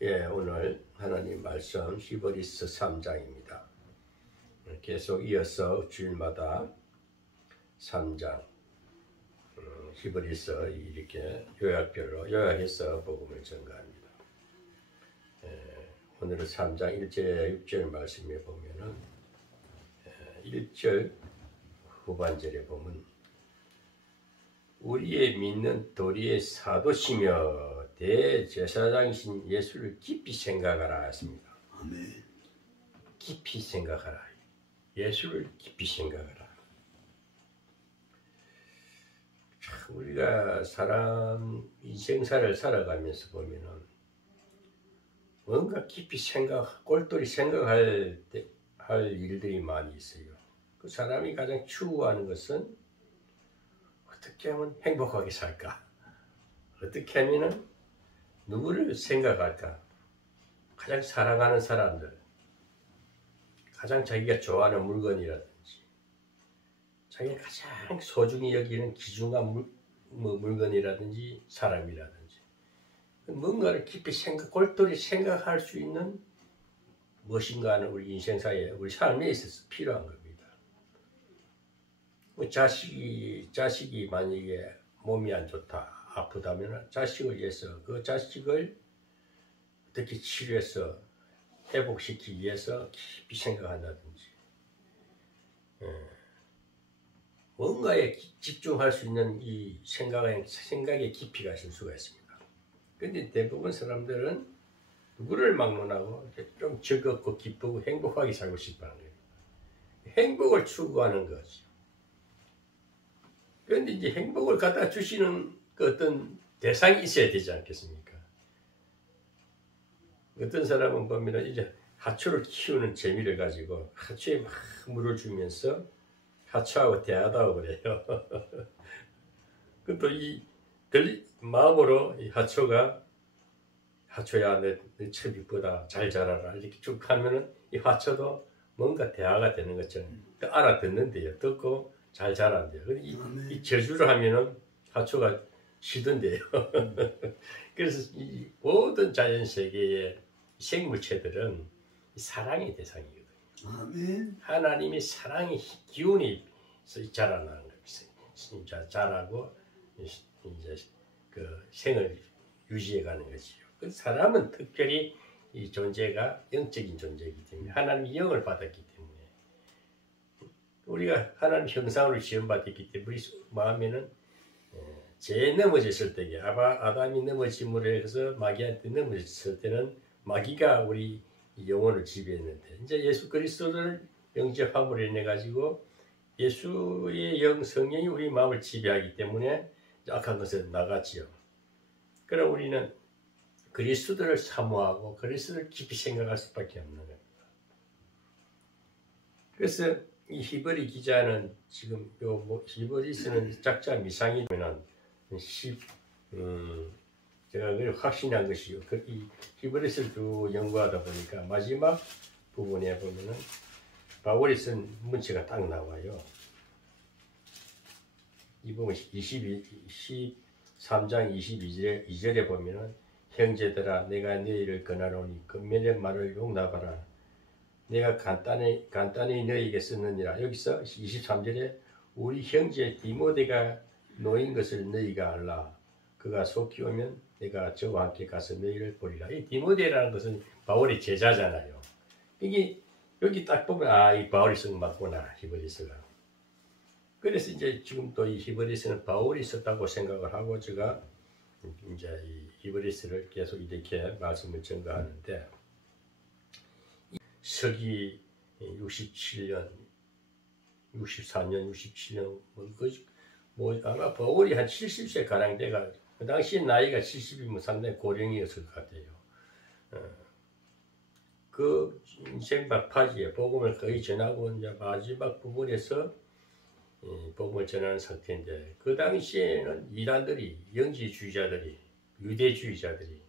오늘 하나님 말씀 히브리서 3장입니다. 계속 이어서 주일마다 3장 히브리서 이렇게 요약해서 복음을 전가합니다. 오늘은 3장 1절 6절 말씀에 보면은 1절 후반절에 보면 우리의 믿는 도리의 사도시며 대제사장이신 예수를 깊이 생각하라 했습니다. 아멘. 깊이 생각하라. 예수를 깊이 생각하라. 참 우리가 인생사를 살아가면서 보면은 뭔가 깊이 꼴똘히 생각할 일들이 많이 있어요. 그 사람이 가장 추구하는 것은 어떻게 하면 행복하게 살까? 어떻게 하면은 누구를 생각할까? 가장 사랑하는 사람들, 가장 자기가 좋아하는 물건이라든지, 자기가 가장 소중히 여기는 귀중한 물건이라든지 사람이라든지, 뭔가를 깊이 꼴똘히 생각할 수 있는 무엇인가 하는 우리 인생사에, 우리 삶에 있어서 필요한 겁니다. 자식이 만약에 몸이 안 좋다, 아프다면 자식을 위해서 그 자식을 어떻게 치료해서 회복시키기 위해서 깊이 생각한다든지, 뭔가에 집중할 수 있는 이 생각의 깊이가 있을 수가 있습니다. 그런데 대부분 사람들은 누구를 막론하고 좀 즐겁고 기쁘고 행복하게 살고 싶어하는 거예요. 행복을 추구하는 거죠. 그런데 이제 행복을 갖다 주시는 그 어떤 대상이 있어야 되지 않겠습니까? 어떤 사람은 보면 이제 하초를 키우는 재미를 가지고 하초에 막 물을 주면서 하초하고 대하다고 그래요. 또 마음으로 이 하초야 내 참 이쁘다, 잘 자라라 이렇게 쭉 하면은 이 하초도 뭔가 대화가 되는 것처럼 알아듣는데요. 듣고 잘 자란대요. 이 저주를 하면은 하초가 쉬던데요. 그래서 이 모든 자연 세계의 생물체들은 사랑의 대상이거든요. 아멘. 하나님의 사랑의 기운이 자라나는 겁니다. 자라고 이제 그 생을 유지해가는 것이죠. 그 사람은 특별히 이 존재가 영적인 존재이기 때문에 하나님의 영을 받았기 때문에 우리가 하나님 형상으로 지음받았기 때문에 우리 마음에는 죄에 넘어졌을 때에 아담이 넘어짐으로 해서 마귀한테 넘어졌을 때는 마귀가 우리 영혼을 지배했는데 이제 예수 그리스도를 영접함으로 인해 가지고 예수의 성령이 우리 마음을 지배하기 때문에 악한 것은 나갔지요. 그럼 우리는 그리스도를 사모하고 그리스도를 깊이 생각할 수밖에 없는 겁니다. 그래서 이 히브리 기자는 지금 히브리서는 작자 미상이면은 제가 확신한 것이요. 이 히브리서를 쭉 연구하다 보니까 마지막 부분에 보면은 바울이 쓴 문체가 딱 나와요. 이 부분 13장 22절에 보면은 형제들아 내가 너희를 권하노니 금면의 말을 용납하라. 내가 간단히 너희에게 썼느니라. 여기서 23절에 우리 형제 디모데가 노인 것을 너희가 알라. 그가 속히 오면 내가 저와 함께 가서 너희를 보리라. 이 디모데라는 것은 바울의 제자잖아요. 이게 여기 딱 보면 이 바울이 쓴 맞구나 히브리서가. 그래서 이제 지금 또 이 히브리서는 바울이 썼다고 생각을 하고 제가 이제 이 히브리서를 계속 이렇게 말씀을 전가하는데 서기 64년 67년 아마 바울이 한 70세 가량 돼가 그 당시 나이가 70이면 상당히 고령이었을 것 같아요. 그 인생 막바지에 복음을 거의 전하고 이제 마지막 부분에서 복음을 전하는 상태인데 그 당시에는 이단들이 영지주의자들이 유대주의자들이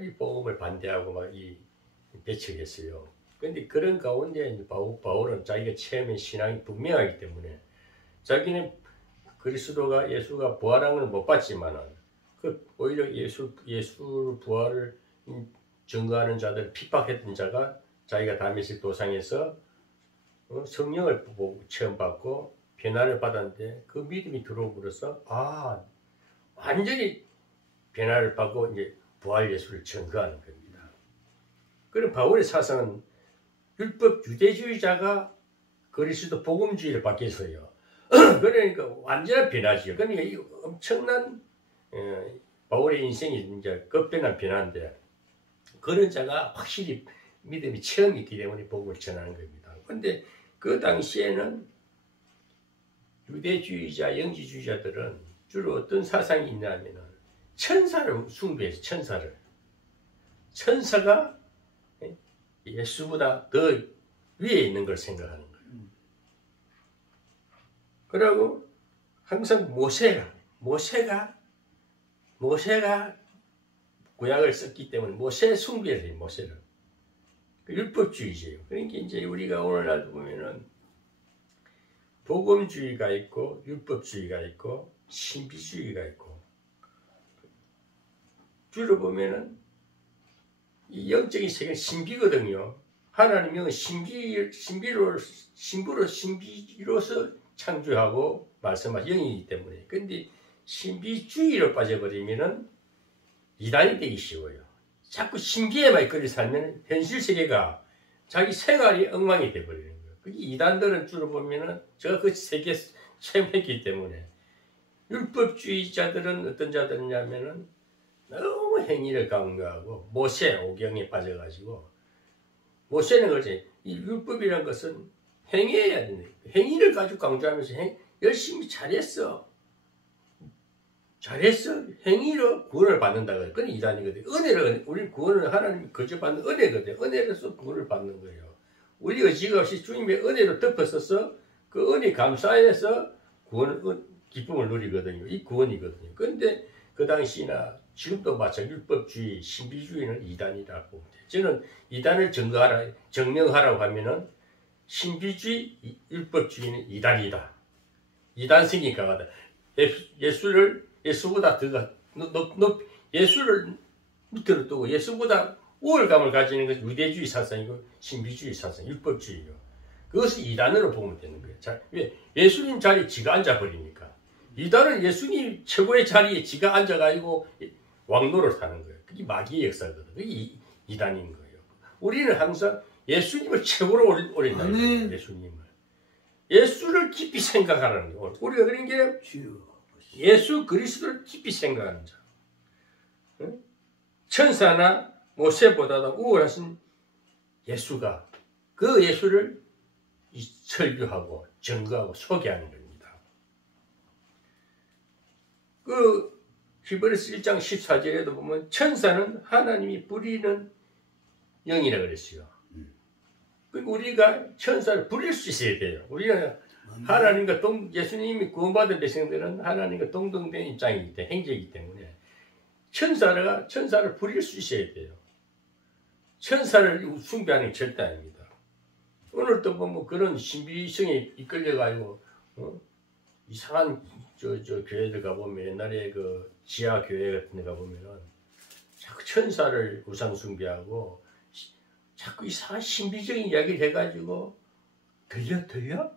이 복음을 반대하고 막 배척했어요. 그런데 그런 가운데 바울은 자기가 체험한 신앙이 분명하기 때문에 자기는 예수가 부활한 걸 못 봤지만은 오히려 예수 부활을 증거하는 자들, 핍박했던 자가 자기가 다메섹 도상에서 성령을 체험 받고 변화를 받았는데 그 믿음이 들어오면서 완전히 변화를 받고 이제 부활 예수를 증거하는 겁니다. 그럼 바울의 사상은 율법 유대주의자가 그리스도 복음주의를 바뀌었어요. 그러니까 완전한 변화지요. 그러니까 이 엄청난 바울의 인생이 이제 급변한 변화인데 그런 자가 확실히 믿음이 체험이 있기 때문에 복음을 전하는 겁니다. 그런데 그 당시에는 유대주의자, 영지주의자들은 주로 어떤 사상이 있냐면은 천사를 숭배해서 천사가 예수보다 더 위에 있는 걸 생각하는 거예요. 그리고 항상 모세가 구약을 썼기 때문에 모세 숭배를 해요. 모세를. 율법주의제요. 그러니까 이제 우리가 오늘날도 보면은 복음주의가 있고 율법주의가 있고 신비주의가 있고 주로 보면은 이 영적인 세계는 신비거든요. 하나님은 신비로서 창조하고 말씀하신 영이기 때문에. 근데 신비주의로 빠져버리면은 이단이 되기 쉬워요. 자꾸 신비에만 이끌려 살면 현실 세계가 자기 생활이 엉망이 돼버리는 거예요. 그게 이단들은 주로 보면은 제가 그 세계에 체험했기 때문에 율법주의자들은 어떤 자들이냐면은 너무 행위를 강조하고 모세 오경에 빠져가지고 모세는 그렇지. 이 율법이라는 것은 행해야 되는 거예요. 행위를 가지고 강조하면서 열심히 잘했어. 행위로 구원을 받는다. 그건 이단이거든. 우리 구원을 하나님이 거저받는 은혜거든. 은혜로서 구원을 받는 거예요. 우리 의지가 없이 주님의 은혜로 덮었어서 그 은혜 감사해서 기쁨을 누리거든요. 이 구원이거든요. 그런데 그 당시나 지금도 마찬가지 율법주의, 신비주의는 이단이라고 봅니다. 저는 이단을 증명하라고 하면은 신비주의, 율법주의는 이단이다. 이단성이 강하다. 예수보다 예수를 밑으로 두고 예수보다 우월감을 가지는 것이 유대주의 사상이고 신비주의 사상, 율법주의요. 그것을 이단으로 보면 되는 거예요. 왜? 예수님 자리에 지가 앉아버리니까. 이단은 예수님 최고의 자리에 지가 앉아가지고 왕노를 하는 거예요. 그게 마귀의 역사거든. 그게 이단인 거예요. 우리는 항상 예수님을 최고로 올린다는 거예요. 예수를 깊이 생각하라는 거예요. 우리가 그런 게 예수 그리스도를 깊이 생각하는 자. 천사나 모세보다도 우월하신 예수가 그 예수를 설교하고 증거하고 소개하는 겁니다. 그 히브리서 1장 14절에도 보면 천사는 하나님이 부리는 영이라 그랬어요. 그러니까 우리가 천사를 부릴 수 있어야 돼요. 우리가 하나님과 예수님이 구원받은 백성들은 하나님과 동등된 입장이기 때문에 행제이기 때문에 천사를 부릴 수 있어야 돼요. 천사를 숭배하는 게 절대 아닙니다. 오늘도 뭐 그런 신비성에 이끌려가지고 이상한 교회들 가보면 옛날에 그 지하 교회 같은 데 가보면은 자꾸 천사를 우상 숭배하고 자꾸 이상한 신비적인 이야기를 해가지고 들려?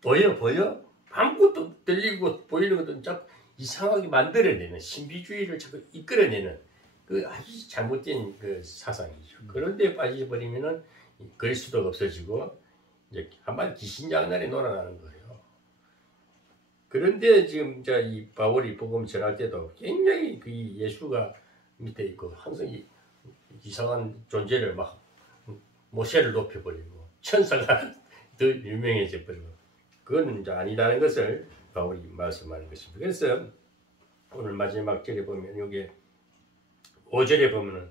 보여? 아무것도 들리고 보이는 것도 자꾸 이상하게 만들어내는 신비주의를 자꾸 이끌어내는 그 아주 잘못된 그 사상이죠. 그런데 빠져버리면은 그리스도가 없어지고 이제 한마디 귀신장난에 놀아나는 거예요. 그런데 지금 이 바울이 복음 전할 때도 굉장히 그 예수가 밑에 있고 항상 이상한 존재를 막 모세를 높여버리고 천사가 더 유명해져 버리고 그건 이제 아니라는 것을 바울이 말씀하는 것입니다. 그래서 오늘 마지막 절에 보면 여기 5절에 보면은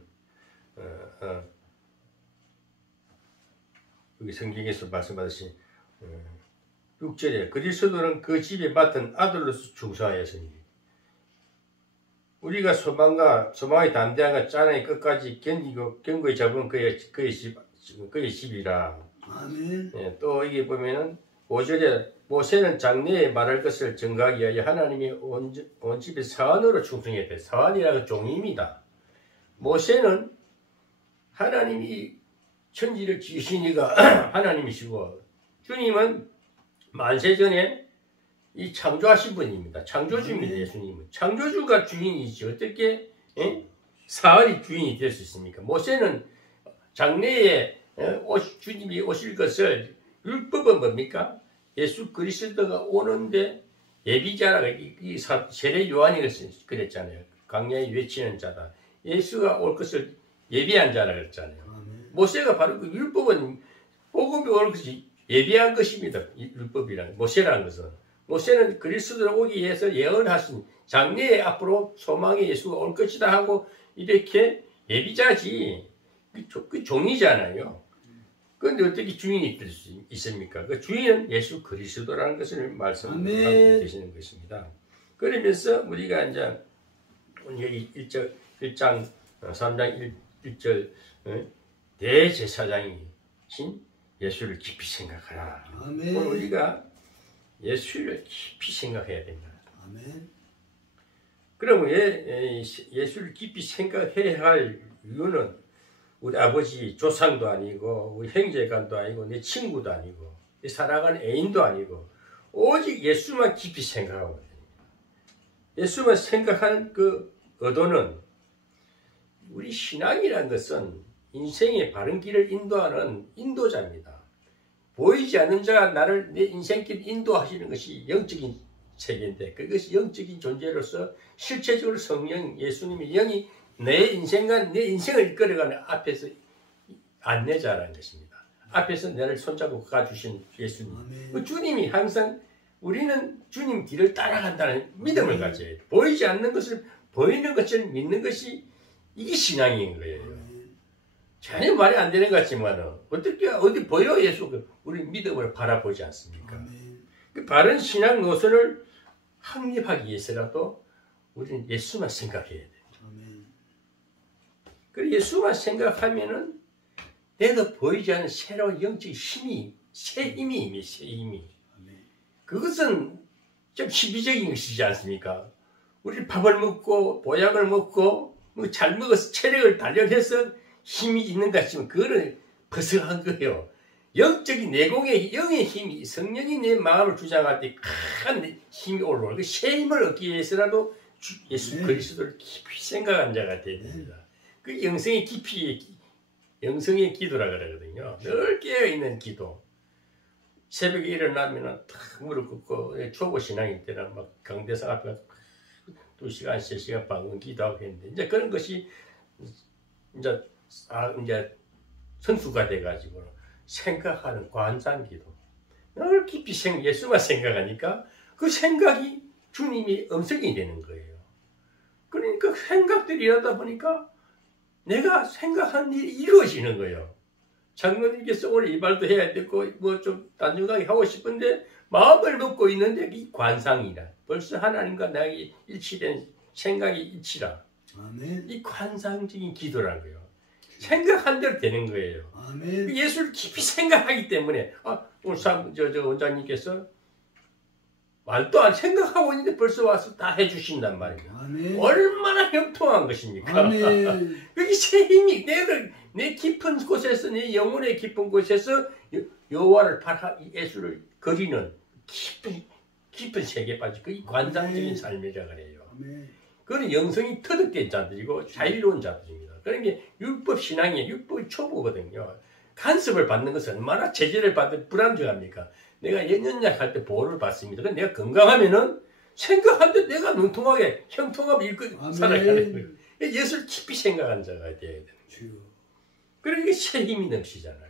여기 성경에서 말씀하듯이 6절에 그리스도는 그 집에 맡은 아들로서 충성하였으니 우리가 소망의 담대함과 짠의 끝까지 견디고 견고히 잡은 그의 집이라. 아멘. 예, 또 여기 보면은 5절에 모세는 장래에 말할 것을 증거하기 위하여 하나님이 온 집에 사환으로 충성했대. 사환이라는 종입니다. 모세는 하나님이 천지를 지으시니까 하나님이시고 주님은 만세전에 이 창조하신 분입니다. 창조주입니다. 예수님은 창조주가 주인이지 어떻게 사흘이 주인이 될 수 있습니까? 모세는 장래에 주님이 오실 것을 율법은 뭡니까? 예수 그리스도가 오는데 예비자라고 이 세례 요한이 그랬잖아요. 광야에 외치는 자다. 예수가 올 것을 예비한 자라 그랬잖아요. 모세가 바로 그 율법은 복음이 오는 것이 예비한 것입니다. 율법이란 모세라는 것은 모세는 그리스도를 오기 위해서 예언하신 장래에 앞으로 소망의 예수가 올 것이다 하고 이렇게 예비자지 그 종이잖아요. 그런데 어떻게 주인이 될 수 있습니까? 그 주인은 예수 그리스도라는 것을 말씀하고 계시는 것입니다. 그러면서 우리가 이제 1장 3장 1절 대제사장이신 예수를 깊이 생각하라. 아멘. 우리가 예수를 깊이 생각해야 된다. 아멘. 그러면 예수를 깊이 생각해야 할 이유는 우리 아버지 조상도 아니고 우리 형제간도 아니고 내 친구도 아니고 살아가는 애인도 아니고 오직 예수만 깊이 생각하고 됩니다. 예수만 생각하는 그 의도는 우리 신앙이라는 것은 인생의 바른 길을 인도하는 인도자입니다. 보이지 않는 자가 나를 내 인생길 인도하시는 것이 영적인 세계인데 그것이 영적인 존재로서 실체적으로 성령 예수님의 영이 내 인생과 내 인생을 이끌어가는 앞에서 안내자라는 것입니다. 앞에서 나를 손잡고 가주신 예수님. 그 주님이 항상 우리는 주님 길을 따라간다는 믿음을 가져야 돼요. 보이지 않는 것을 보이는 것처럼 믿는 것이 이게 신앙인 거예요. 전혀 말이 안 되는 것 같지만 어떻게 어디 보여 예수 우리 믿음을 바라보지 않습니까? 그 바른 신앙 노선을 확립하기 위해서라도 우리는 예수만 생각해야 돼요. 그리고 예수만 생각하면은 내가 보이지 않는 새로운 영적 힘이 새 힘이 새 힘이 그것은 좀 희비적인 것이지 않습니까? 우리 밥을 먹고 보약을 먹고 잘 먹어서 체력을 단련해서 힘이 있는 것 같지만 그거는 벗어난 거예요. 영적인 내공의 영의 힘이 성령이 내 마음을 주장할 때 큰 힘이 올라오고 그 새 힘을 얻기 위해서라도 예수 그리스도를 깊이 생각한 자가 되어야 됩니다. 그 영성의 깊이 영성의 기도라 그러거든요. 늘 깨어있는 기도. 새벽에 일어나면 탁 무릎 꿇고 초보 신앙일 때는 막 강대상 앞에 2시간, 3시간 방금 기도하고 했는데 이제 그런 것이 이제 선수가 돼가지고 생각하는 관상기도. 늘 깊이 예수만 생각하니까 그 생각이 주님이 음성이 되는 거예요. 그러니까 생각들이 이러다 보니까 내가 생각하는 일이 이루어지는 거예요. 장로님께서 오늘 이 말도 해야 되고 뭐 좀 단중하게 하고 싶은데 마음을 먹고 있는데 이 관상이라 벌써 하나님과 나에게 일치된 생각이 일치라. 아멘. 이 관상적인 기도라는 거예요. 생각한 대로 되는 거예요. 아멘. 예수를 깊이 생각하기 때문에 오늘 원장님께서 말도 안 생각하고 있는데 벌써 와서 다 해주신단 말이에요. 아멘. 얼마나 형통한 것입니까? 여기 새 힘이 내 깊은 곳에서 내 영혼의 깊은 곳에서 여호와를 예수를 그리는 깊은 세계에 빠지고 그 관상적인 삶이라 그래요. 그건 영성이 터득된 자들이고 자유로운 자들입니다. 그런 게 율법 신앙이에요. 율법 초보거든요. 간섭을 받는 것은 얼마나 제재를 받는 불안정합니까? 내가 연약할 때 보호를 받습니다. 근데 내가 건강하면은 생각하는데 내가 능통하게 형통하게 일껏 살아야 되는 거예요. 예수를 깊이 생각한 자가 되어야 되는 거예요. 그러니까 새 힘이 넘치잖아요.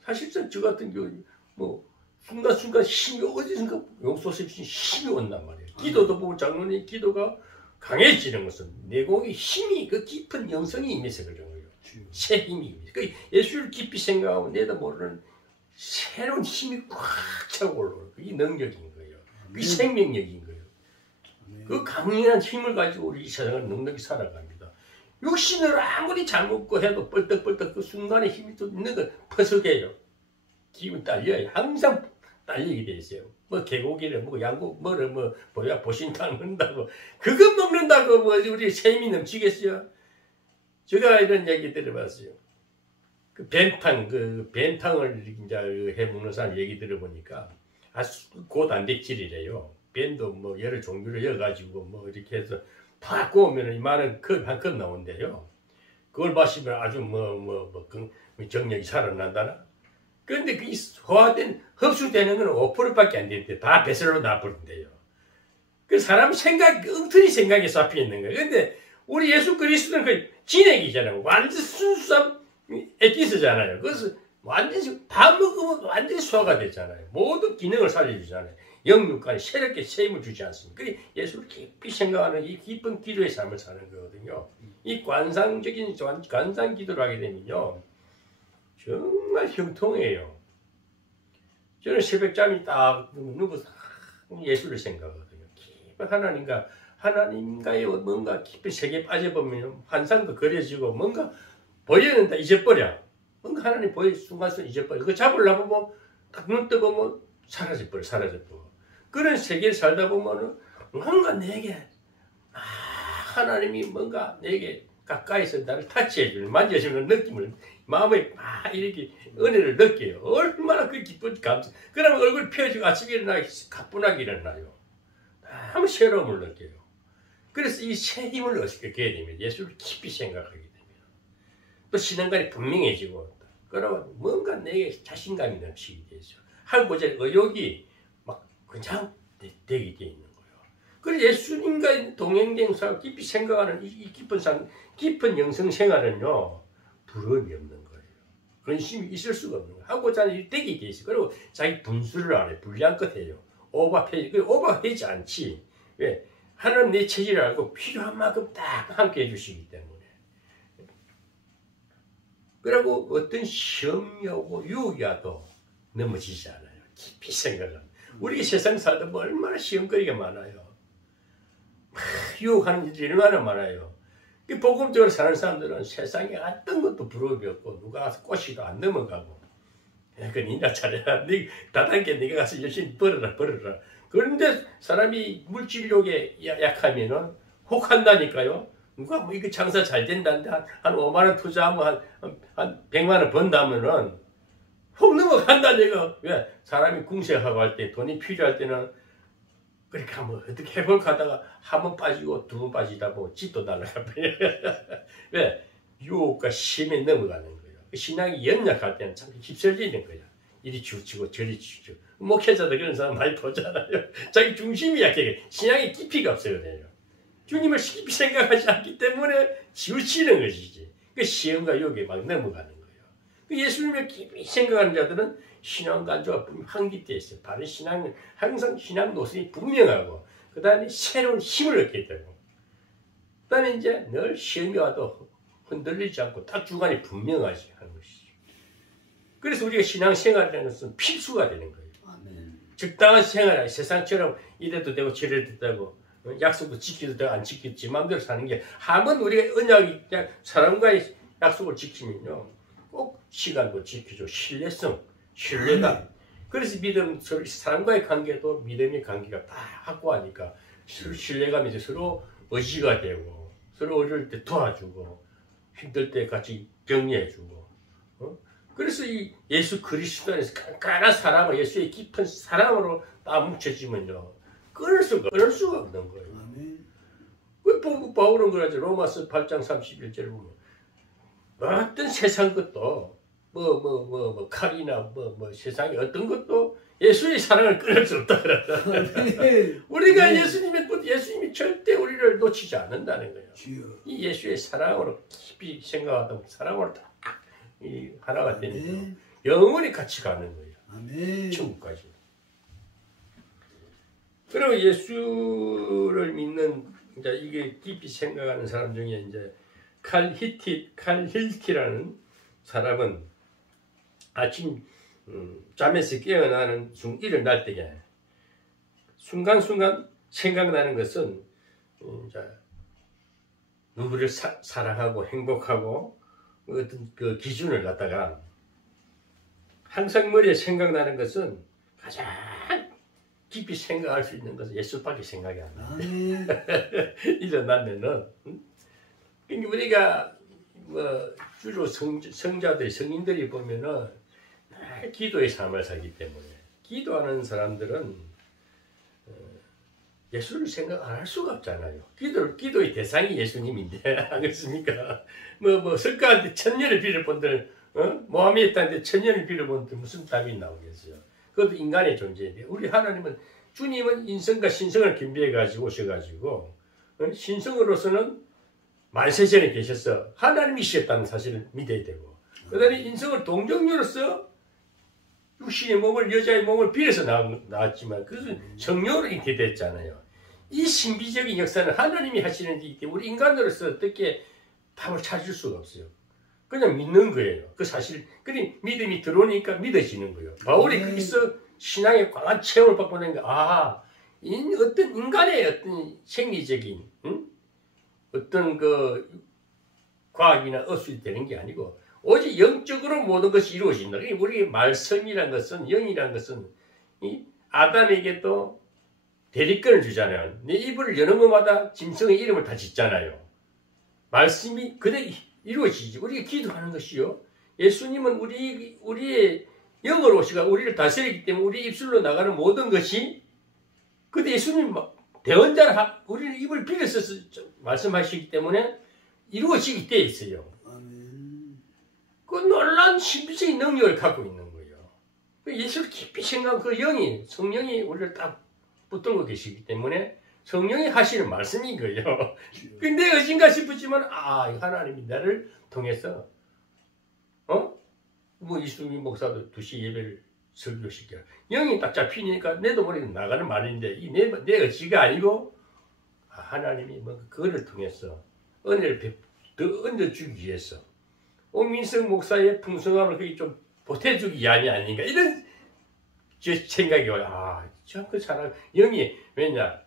사실상 저 같은 경우 뭐 순간순간 힘이 어디선가 용서서 힘이 온단 말이에요. 기도도 보고 장로님 기도가 강해지는 것은 내공의 힘이 그 깊은 영성이 임해서 그런 거예요. 새 힘이. 그 예수를 깊이 생각하고 내도 모르는 새로운 힘이 꽉 차고 올라오는 그게 능력인 거예요. 그게 생명력인 거예요. 그 강인한 힘을 가지고 우리 이 세상을 넉넉히 살아갑니다. 육신으로 아무리 잘 먹고 해도 뻘떡뻘떡 그 순간에 힘이 또 있는 거 퍼석해요. 기분 딸려요. 항상 딸리게 돼 있어요. 뭐 개고기를 먹고 양고 뭐를 뭐 보신탕 먹는다고 그거 먹는다고 뭐 우리 샘이 넘치겠어요? 제가 이런 얘기 들어봤어요. 그 벤탕을 이제 해 먹는 사람 얘기 들어보니까 아주 고단백질이래요. 벤도 뭐 여러 종류를 여가지고 뭐 이렇게 해서 팍 구우면 이만한 한 컵 나온대요. 그걸 마시면 아주 정력이 살아난다나? 그런데 그 소화된, 흡수되는 건 5%밖에 안 되는데 다 배설로 나버린대요. 그 사람 엉터리 생각에 잡혀 있는 거예요. 근데 우리 예수 그리스도는 그 진액이잖아요. 완전 순수한 액기스잖아요. 그래서 완전히 다 먹으면 완전히 소화가 되잖아요. 모든 기능을 살려주잖아요. 영육간에 새롭게 세임을 주지 않습니다. 그게 예수를 깊이 생각하는 이 깊은 기도의 삶을 사는 거거든요. 이 관상 기도를 하게 되면요. 정말 형통해요. 저는 새벽잠이 딱 누워서 예수를 생각하거든요. 깊은 하나님과의 뭔가 깊은 세계에 빠져보면 환상도 그려지고 뭔가 보이는데 잊어버려. 뭔가 하나님 보일 순간순간 잊어버려. 그거 잡으려고 보면 딱 눈 뜨보면 사라져버려. 그런 세계에 살다 보면은 뭔가 내게 하나님이 뭔가 내게 가까이서 나를 타치해주는 만져주는 느낌을 마음에 이렇게 은혜를 느껴요. 얼마나 그 기쁜 감사. 그러면 얼굴 펴지고 아침에 일어나 가뿐하게 일어나요. 너무 새로움을 느껴요. 그래서 이 새 힘을 얻게 되면 예수를 깊이 생각하게 됩니다. 또 신앙관이 분명해지고 그러면 뭔가 내게 자신감이 넘치게 되죠. 한 구절 의욕이 막 그냥 되게 돼 있는 거예요. 그래서 예수님과 동행된 사람 깊이 생각하는 이 깊은 영성 생활은요 부러움이 없는 거예요. 근심이 있을 수가 없는 거예요. 하고자 하는 되게 돼 있어요. 그리고 자기 분수를 알아요. 불량껏 해요. 오버하지 않지. 왜? 하나님 내 체질을 알고 필요한 만큼 딱 함께 해주시기 때문에. 그리고 어떤 시험이 오고 유혹이 와도 넘어지지 않아요. 깊이 생각하면. 우리 세상 살다 보면 얼마나 시험거리가 많아요. 유혹하는 일이 얼마나 많아요. 복음적으로 사는 사람들은 세상에 어떤 것도 부러움이 없고 누가 가서 꼬시도 안 넘어가고 그건 니나 차례야. 다단계 네가 가서 열심히 벌어라. 그런데 사람이 물질욕에 약하면은 혹한다니까요. 누가 뭐 이거 장사 잘 된다는데 한 5만 원 투자하면 한 100만 원 번다면은 혹 넘어간다니까. 왜? 사람이 궁색하고 할 때 돈이 필요할 때는 그렇게 한번 어떻게 해볼까 하다가 한 번 빠지고 두 번 빠지다 보면 집도 날아가 버려요. 왜? 유혹과 심에 넘어가는 거예요. 신앙이 연약할 때는 참 휩쓸리는 거예요. 이리 치우치고 저리 치우치고. 목회자도 그런 사람 많이 보잖아요. 자기 중심이 약해. 신앙의 깊이가 없어요. 주님을 깊이 생각하지 않기 때문에 치우치는 것이지. 그 시험과 유혹에 막 넘어가는 거예요. 그 예수님을 깊이 생각하는 자들은 신앙 간조가 확립되어 있어요. 바른 신앙은 항상 신앙 노선이 분명하고 그 다음에 새로운 힘을 얻게 되고 그 다음에 이제 늘 시험이 와도 흔들리지 않고 딱 주관이 분명하지 하는 것이죠. 그래서 우리가 신앙생활이라는 것은 필수가 되는 거예요. 아멘. 적당한 생활, 세상처럼 이래도 되고 저래도 되고 약속도 지키도 되고 안 지키지 마음대로 사는 게 한번 우리가 언약이 사람과의 약속을 지키면요 꼭 시간도 지키죠. 신뢰감. 그래서 사람과의 관계도 믿음의 관계가 다 확고하니까 서로 신뢰감이 이제 서로 의지가 되고 서로 어려울 때 도와주고 힘들 때 같이 격려해주고 그래서 이 예수 그리스도 안에서 깐깐한 사랑을 예수의 깊은 사랑으로 딱 뭉쳐지면요 끊을 수가 없는 거예요. 그 바울은 그러죠. 로마서 8장 31절을 보면 어떤 세상 것도 칼이나 세상에 어떤 것도 예수의 사랑을 끊을 수 없다 그러잖아요. 우리가 예수님이 절대 우리를 놓치지 않는다는 거예요. 이 예수의 사랑으로 깊이 생각하다 보면 사랑으로 다 하나가 되니까 영원히 같이 가는 거예요. 천국까지. 그리고 예수를 믿는 이제 이게 깊이 생각하는 사람 중에 이제 칼 힐티라는 사람은 아침 잠에서 깨어나는 일어날 때에 순간순간 생각나는 것은 이제 누구를 사랑하고 행복하고 어떤 그 기준을 갖다가 항상 머리에 생각나는 것은 가장 깊이 생각할 수 있는 것은 예수밖에 생각이 안 나요. 일어나면은 그러니까 우리가 주로 성자들, 성인들이 보면은 기도의 삶을 살기 때문에 기도하는 사람들은 예수를 생각 안 할 수가 없잖아요. 기도의 대상이 예수님인데, 안 그렇습니까? 석가한테 천년을 빌어본들, 모하메드한테 천년을 빌어본들 무슨 답이 나오겠어요? 그것도 인간의 존재인데, 우리 하나님은, 주님은 인성과 신성을 겸비해가지고 오셔가지고, 신성으로서는 만세전에 계셔서 하나님이셨다는 사실을 믿어야 되고, 그 다음에 인성을 동정녀로서 육신의 몸을, 여자의 몸을 빌어서 나왔지만 그것은 성령으로 이렇게 됐잖아요. 이 신비적인 역사는 하나님이 하시는 일이기 때문에 우리 인간으로서 어떻게 답을 찾을 수가 없어요. 그냥 믿는 거예요. 그 사실, 그러니 믿음이 들어오니까 믿어지는 거예요. 바울이 거기서 신앙의 강한 체험을 받고 나니까, 어떤 인간의 어떤 생리적인, 어떤 과학이나 어술이 되는 게 아니고, 오직 영적으로 모든 것이 이루어진다. 우리 말씀이란 것은, 영이란 것은, 아담에게도 대리권을 주잖아요. 내 입을 여는 것마다 짐승의 이름을 다 짓잖아요. 말씀이 그대로 이루어지지. 우리가 기도하는 것이요. 예수님은 우리의 영으로 오시가 우리를 다스리기 때문에 우리 입술로 나가는 모든 것이, 근데 예수님 대언자를, 우리는 입을 빌어서 말씀하시기 때문에 이루어지게 돼 있어요. 그 놀라운 신비적인 능력을 갖고 있는 거예요. 예수를 깊이 생각한 그 영이, 성령이 우리를 딱 붙들고 계시기 때문에 성령이 하시는 말씀인 거예요. 근데 어딘가 싶었지만, 하나님이 나를 통해서, 이수미 목사도 2시 예배를 설교시켜. 영이 딱 잡히니까 내도 모르게 나가는 말인데, 내 의지가 아니고, 하나님이 그거를 통해서 은혜를 더 얹어주기 위해서, 오민석 목사의 풍성함을 거기 좀 보태주기 위함이 아닌가, 이런 생각이 와요. 참 그 사람, 영이, 왜냐,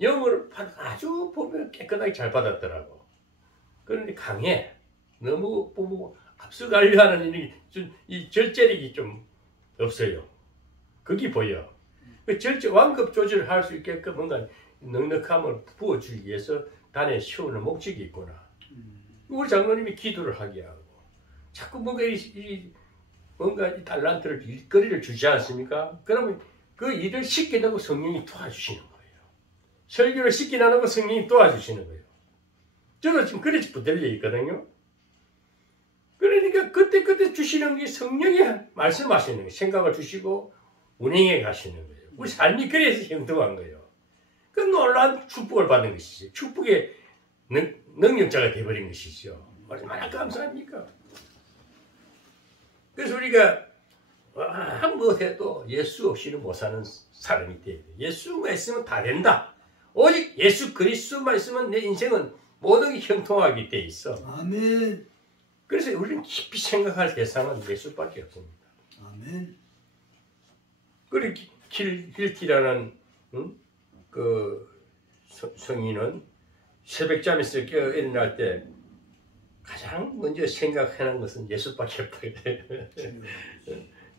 영을 아주 보면 깨끗하게 잘 받았더라고. 그런데 강해. 너무 앞서가려 하는 이 절제력이 좀 없어요. 그게 보여. 그 완급 조절을 할 수 있게끔 뭔가 넉넉함을 부어주기 위해서 단에 세우는 목적이 있구나. 우리 장로님이 기도를 하게 하고, 자꾸 뭔가 이 달란트를, 일거리를 주지 않습니까? 그러면 그 일을 쉽게 나고 성령이 도와주시는 거예요. 설교를 쉽게 나누고 성령이 도와주시는 거예요. 저도 지금 그렇게 붙들려 있거든요. 그러니까 그때 주시는 게 성령이 말씀하시는 거예요. 생각을 주시고 운행해 가시는 거예요. 우리 삶이 그래서 형통한 거예요. 그 놀라운 축복을 받는 것이죠. 축복의 능력자가 되어버린 것이죠. 얼마나 감사합니까? 그래서 우리가 무엇해도 예수 없이는 못 사는 사람이 돼야 돼. 예수만 있으면 다 된다. 오직 예수 그리스도만 있으면 내 인생은 모든 게 형통하게 돼 있어. 아멘. 그래서 우리는 깊이 생각할 대상은 예수밖에 없습니다. 아멘. 그리고 힐티라는 그 성인은 새벽잠에서 깨어 일어날 때 가장 먼저 생각하는 것은 예수밖에 없다.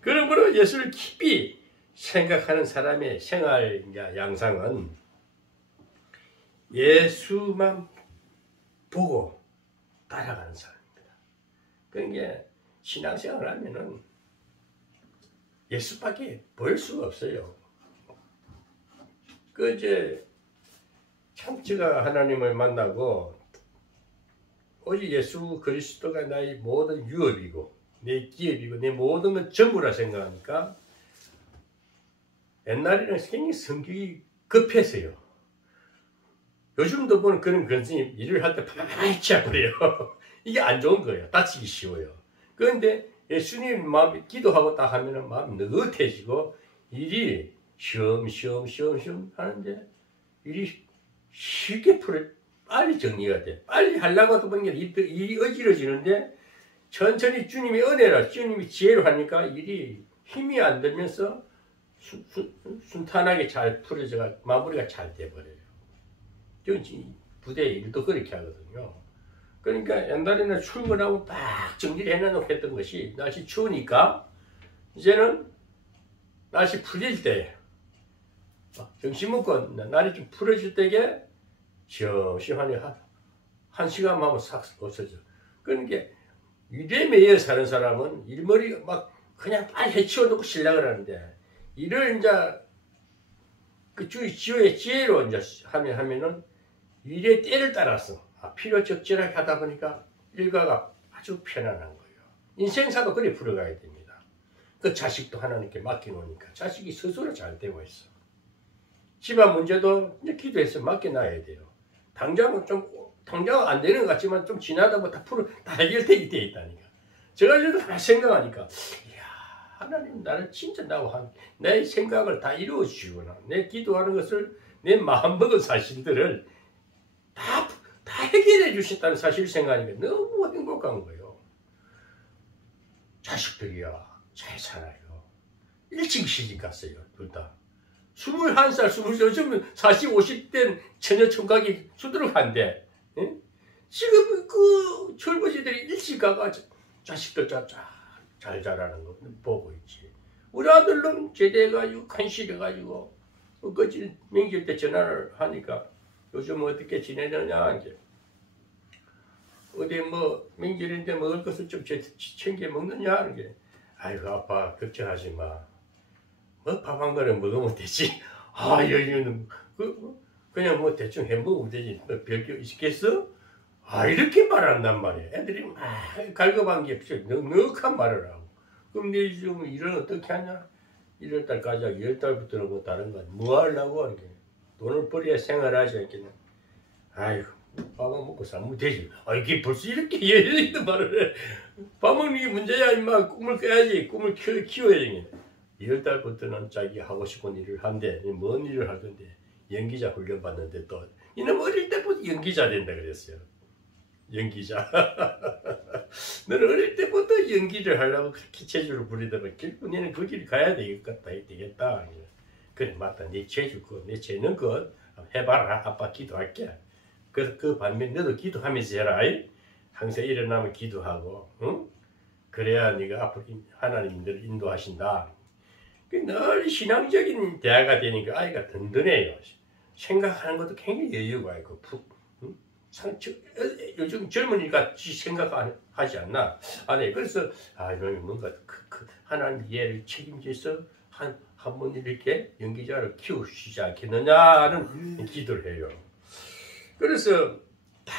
그러므로 예수를 깊이 생각하는 사람의 생활 양상은 예수만 보고 따라가는 사람입니다. 그러니까 신앙생활을 하면은 예수밖에 보일 수가 없어요. 참 제가 하나님을 만나고 오직 예수 그리스도가 나의 모든 유업이고 내 기업이고 내 모든 건 전부라 생각하니까 옛날에는 굉장히 성격이 급해서요. 요즘도 보는 그런 근성이 일을 할 때 파파파 해치워버려요. 이게 안 좋은 거예요. 다치기 쉬워요. 그런데 예수님 마음이 기도하고 딱 하면은 마음이 느긋해지고 일이 쉬엄쉬엄 하는데 일이 쉽게 빨리 정리가 돼. 빨리 하려고 하다 보니까 일이 어지러지는데 천천히 주님의 은혜라 주님이 지혜로 하니까 일이 힘이 안 들면서 순탄하게 잘 풀어져가 마무리가 잘 돼버려요. 부대 일도 그렇게 하거든요. 그러니까 옛날에는 출근하고 딱 정리를 해놓고 했던 것이 날씨 추우니까 이제는 날씨 풀릴 때 점심 먹고 날이 좀 풀어질 때게 시원시원히 한 시간만 하면 싹 없어져. 그러니까 일에 매여 사는 사람은 일머리 막 그냥 빨리 해치워놓고 신랑을 하는데 일을 이제 그 주의 지혜로 이제 하면은 일의 때를 따라서 필요 적절하게 하다 보니까 일가가 아주 편안한 거예요. 인생사도 그래 풀어가야 됩니다. 그 자식도 하나님께 맡겨놓으니까 자식이 스스로 잘 되고 있어. 집안 문제도 이제 기도해서 맡겨놔야 돼요. 당장은 안 되는 것 같지만 좀 지나다 보면 다 해결되게 돼 있다니까. 제가 이렇게 다 생각하니까, 이야, 하나님 나를 진짜 내 생각을 다 이루어 주시구나. 내 기도하는 것을, 내 마음먹은 사실들을 다 해결해 주신다는 사실을 생각하니까 너무 행복한 거예요. 자식들이야, 잘 살아요. 일찍 시집 갔어요, 둘 다. 21살, 22살, 40, 50된 처녀 총각이 수두룩한데, 예? 지금 그 젊은이들이 일찍 가가지고 자식들 잘 자라는 거 보고 있지. 우리 아들은 제대해가지고 간실해가지고 그지 명절 때 전화를 하니까 요즘 어떻게 지내느냐 이제 어디 뭐 명절인데 먹을 것을 좀 챙겨 먹느냐 하는 게 아이고 아빠 걱정하지 마. 뭐 밥 한 그릇 먹으면 되지. 여기는 그냥 뭐 대충 해 먹으면 되지. 뭐 별게 있겠어? 이렇게 말한단 말이야. 애들이 막 갈급한 게 없어. 넉넉한 말을 하고. 그럼 내 지금 일은 어떻게 하냐? 1월달까지 하고 2월달부터는 뭐 다른 거 뭐 하려고 하는 게 돈을 벌여야 생활하지 않겠냐. 아이고 밥은 먹고 살면 되지. 이게 벌써 이렇게 예리한 말을 해. 밥 먹는 게 문제야. 임마 꿈을 꿔야지. 꿈을 키워야지. 2월달부터는 자기 하고 싶은 일을 한대. 뭔 일을 할 건데 연기자 훈련 받는데 또 이놈 어릴 때부터 연기자 된다 그랬어요. 연기자. 너는 어릴 때부터 연기를 하려고 그렇게 재주를 부리더라. 결국 너는 그 길 가야 되겠다. 그래 맞다. 네 재주 내 재능 것 해봐라. 아빠 기도할게. 그래서 그 반면 너도 기도하면서 해라. 항상 일어나면 기도하고, 응? 그래야 네가 앞으로 하나님 너를 인도하신다. 늘 신앙적인 대화가 되니까 아이가 든든해요. 생각하는 것도 굉장히 여유가 있고 요즘 젊은이가 생각하지 않나? 그래서 이놈이 뭔가 하나님 이해를 책임져서 한 번 이렇게 연기자를 키우시지 않겠느냐는 기도를 해요. 그래서 다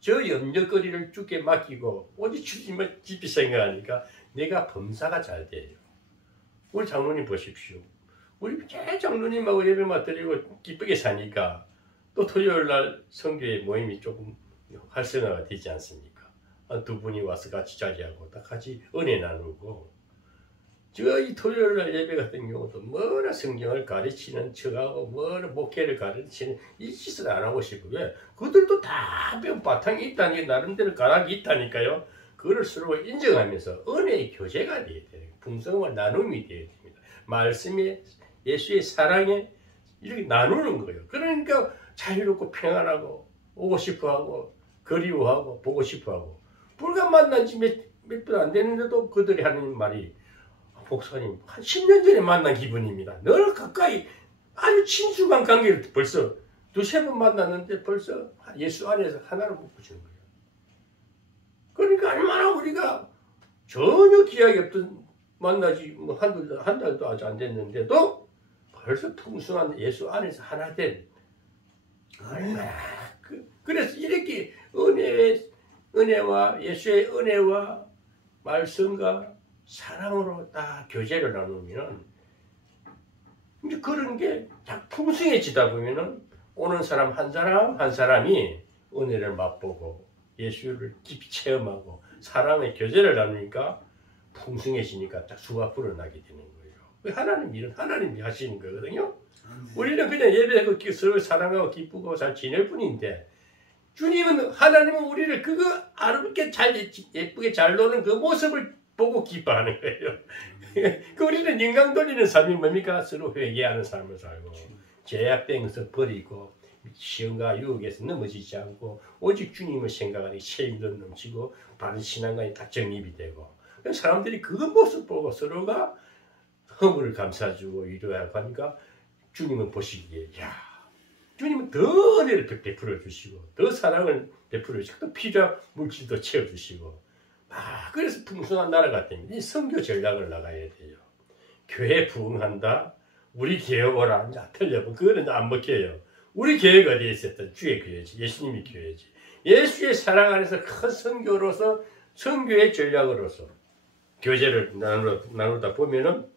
저 염려거리를 주께 맡기고 오직 주님을 깊이 생각하니까 내가 범사가 잘 돼요. 우리 장로님 보십시오. 우리 장로님하고 예배만 드리고 기쁘게 사니까 또 토요일날 성교회 모임이 조금 활성화가 되지 않습니까? 두 분이 와서 같이 자리하고 다 같이 은혜 나누고 저희 토요일날 예배 같은 경우도 뭐라 성경을 가르치는 척하고 뭐라 목회를 가르치는 이 짓을 안 하고 싶고 왜? 그들도 다 배운 바탕이 있다니 나름대로 가락이 있다니까요. 그걸 서로 인정하면서 은혜의 교제가 되어야 돼요. 풍성한 나눔이 되어야 됩니다. 말씀에 예수의 사랑에 이렇게 나누는 거예요. 그러니까 자유롭고 평안하고 오고 싶어하고 그리워하고 보고 싶어하고 불과 만난 지 몇 분 안 되는데도 그들이 하는 말이 목사님 한 10년 전에 만난 기분입니다. 늘 가까이 아주 친숙한 관계를 벌써 두세 번 만났는데 벌써 예수 안에서 하나를 못 붙이는 거예요. 그러니까 얼마나 우리가 전혀 기약이 없던 만나지 뭐 한 달도 아직 안 됐는데도 벌써 풍성한 예수 안에서 하나 된 얼마나 그래서 이렇게 은혜와 예수의 은혜와 말씀과 사랑으로 다 교제를 나누면 이제 그런 게 다 풍성해지다 보면은 오는 사람 한 사람이 은혜를 맛보고 예수를 깊이 체험하고 사랑의 교제를 나누니까 풍성해지니까 딱 수가 불어나게 되는 거예요. 하나님 일은 하나님이 하시는 거거든요. 우리는 그냥 예배하고 서로 사랑하고 기쁘고 잘 지낼 뿐인데 주님은 하나님은 우리를 그거 아름답게 예쁘게 잘 노는 그 모습을 보고 기뻐하는 거예요. 그 우리는 인강 돌리는 삶이 뭡니까? 서로 회개하는 삶을 살고 죄악된 것을 버리고 시험과 유혹에서 넘어지지 않고 오직 주님을 생각하니 책임도 넘치고 바른 신앙관이 다 정립이 되고 사람들이 그 모습 보고 서로가 허물을 감싸주고 위로하고 하니까 주님은 보시기에 야 주님은 더 은혜를 베풀어 주시고 더 사랑을 베풀어 주시고 또 필요한 물질도 채워주시고 그래서 풍성한 나라가 됩니다. 이 선교 전략을 나가야 돼요. 교회 부흥한다. 우리 교회 오라. 자, 틀려면 그거는 안 먹혀요. 우리 교회가 어디에 있었던 주의 교회지. 예수님이 교회지. 예수의 사랑 안에서 큰 선교로서 선교의 전략으로서 교제를 나누다 보면은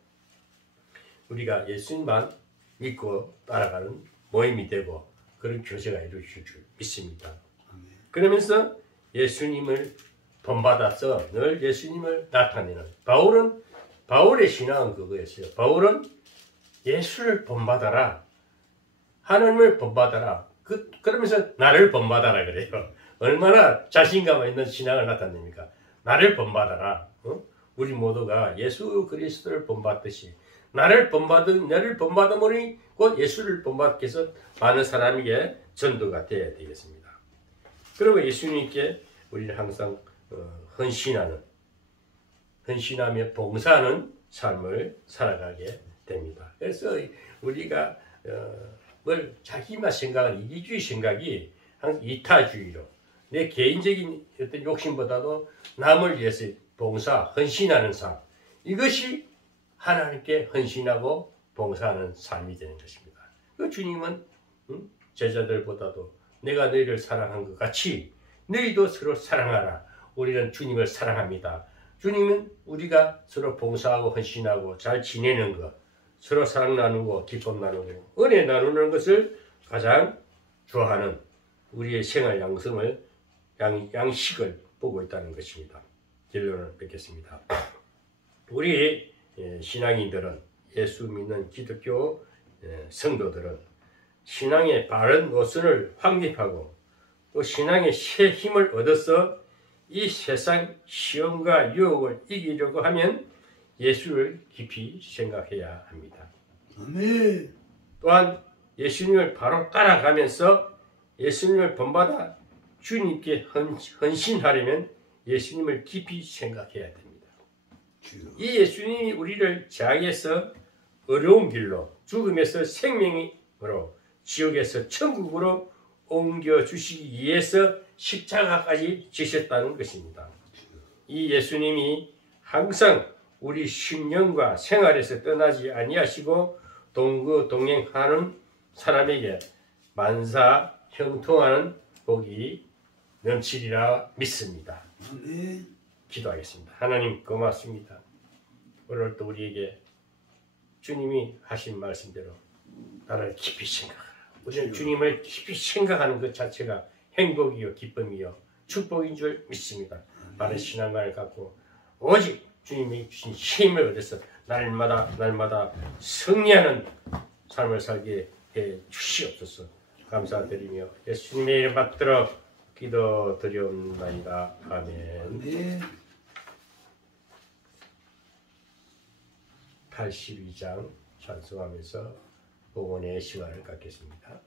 우리가 예수님만 믿고 따라가는 모임이 되고 그런 교제가 이루어질 줄 믿습니다. 그러면서 예수님을 본받아서 늘 예수님을 나타내는 바울의 신앙은 그거였어요. 바울은 예수를 본받아라. 하나님을 본받아라. 그러면서 나를 본받아라 그래요. 얼마나 자신감 있는 신앙을 나타냅니까? 나를 본받아라. 우리 모두가 예수 그리스도를 본받듯이 나를 본받음으로 곧 예수를 본받게 해서 많은 사람에게 전도가 되어야 되겠습니다. 그리고 예수님께 우리는 항상 헌신하며 봉사하는 삶을 살아가게 됩니다. 그래서 우리가 뭘 자기만 생각하는 이기주의 생각이 항상 이타주의로 내 개인적인 어떤 욕심보다도 남을 위해서 봉사, 헌신하는 삶 이것이 하나님께 헌신하고 봉사하는 삶이 되는 것입니다. 그 주님은 제자들보다도 내가 너희를 사랑한 것 같이 너희도 서로 사랑하라. 우리는 주님을 사랑합니다. 주님은 우리가 서로 봉사하고 헌신하고 잘 지내는 것, 서로 사랑 나누고 기쁨 나누고 은혜 나누는 것을 가장 좋아하는 우리의 생활 양식을 보고 있다는 것입니다. 결론을 맺겠습니다. 우리 신앙인들은 예수 믿는 기독교 성도들은 신앙의 바른 노선을 확립하고 또 신앙의 새 힘을 얻어서 이 세상 시험과 유혹을 이기려고 하면 예수를 깊이 생각해야 합니다. 아멘. 또한 예수님을 바로 따라가면서 예수님을 본받아 주님께 헌신하려면 예수님을 깊이 생각해야 됩니다. 이 예수님이 우리를 죄악에서 어려운 길로 죽음에서 생명으로 지옥에서 천국으로 옮겨주시기 위해서 십자가까지 지셨다는 것입니다. 이 예수님이 항상 우리 신령과 생활에서 떠나지 아니하시고 동거동행하는 사람에게 만사 형통하는 복이 넘치리라 믿습니다. 기도하겠습니다. 하나님 고맙습니다. 오늘도 우리에게 주님이 하신 말씀대로 나를 깊이 생각하라. 우리는 주님을 깊이 생각하는 것 자체가 행복이요 기쁨이요 축복인 줄 믿습니다. 바른 신앙을 갖고 오직 주님이 주신 힘을 얻어서 날마다 승리하는 삶을 살게 해 주시옵소서. 감사드리며 예수님의 이름 받들어 기도드리옵나이다. 아멘. 82장 찬송하면서 복원의 시간을 갖겠습니다.